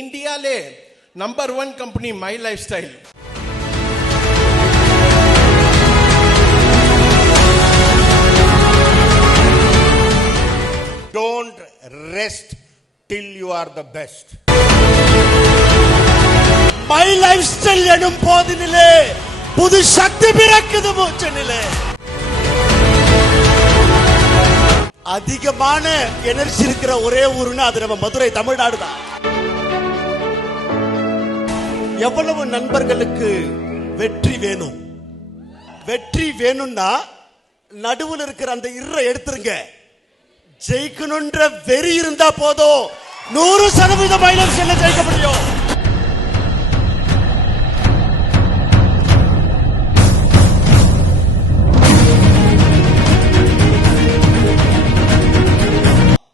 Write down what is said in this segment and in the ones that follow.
India ले number 1 company my life style Don't rest till you are the best. My lifestyle எனும் போதினிலே புது சக்தி பிறக்குது மூச்சனிலே. அதிகமான எனர்ஜி இருக்கிற ஒரே ஊருன்னா அது நம்ம மதுரை தமிழ்நாடு தான். எவ்வளவு நண்பர்களுக்கு வெற்றி வேணும்? வெற்றி வேணும்னா நடுவில் இருக்கிற அந்த இருரை எடுத்துருங்க. ஜெயிக்கணும்ன்ற வெறி இருந்தா போதும். 100% மைனஸ் என்ன ஜெயிக்க முடியும்?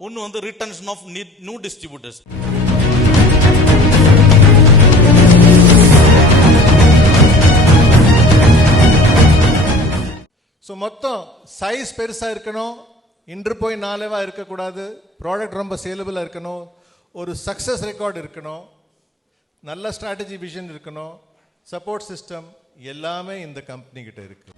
ஒன்னு வந்து retention of new distributors. So மொத்தம் சைஸ் பெருசாக இருக்கணும், இன்று போய் நாளேவா இருக்கக்கூடாது, ப்ராடக்ட் ரொம்ப சேலபிளாக இருக்கணும், ஒரு சக்ஸஸ் ரெக்கார்டு இருக்கணும், நல்ல ஸ்ட்ராட்டஜி விஷன் இருக்கணும், சப்போர்ட் சிஸ்டம் எல்லாமே இந்த கம்பெனி கிட்ட இருக்கு.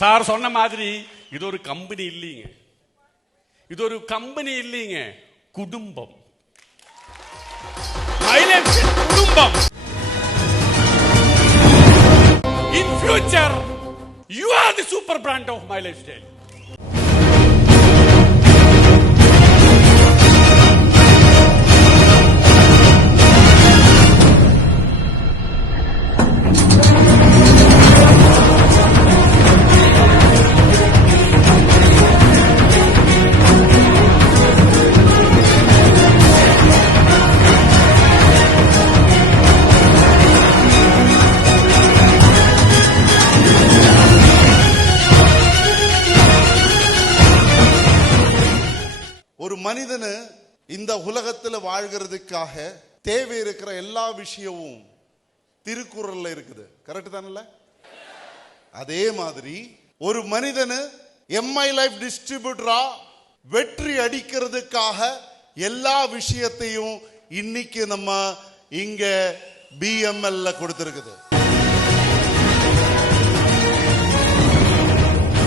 சார் சொன்ன மாதிரி இது ஒரு கம்பெனி இல்லைங்க, இது ஒரு கம்பெனி இல்லைங்க, குடும்பம். குடும்பம். In future, you are the super brand of my lifestyle. ஒரு மனிதனு இந்த உலகத்தில் வாழ்கிறதுக்காக தேவை இருக்கிற எல்லா விஷயமும் திருக்குறள்ல இருக்குது. கரெக்ட் தானே? அதே மாதிரி ஒரு மனிதனு எம்ஐ லைஃப் டிஸ்ட்ரிபியூட்டரா வெற்றி அடிக்கிறதுக்காக எல்லா விஷயத்தையும் இன்னைக்கு நம்ம இங்க பிஎம்எல்ல கொடுத்திருக்குது.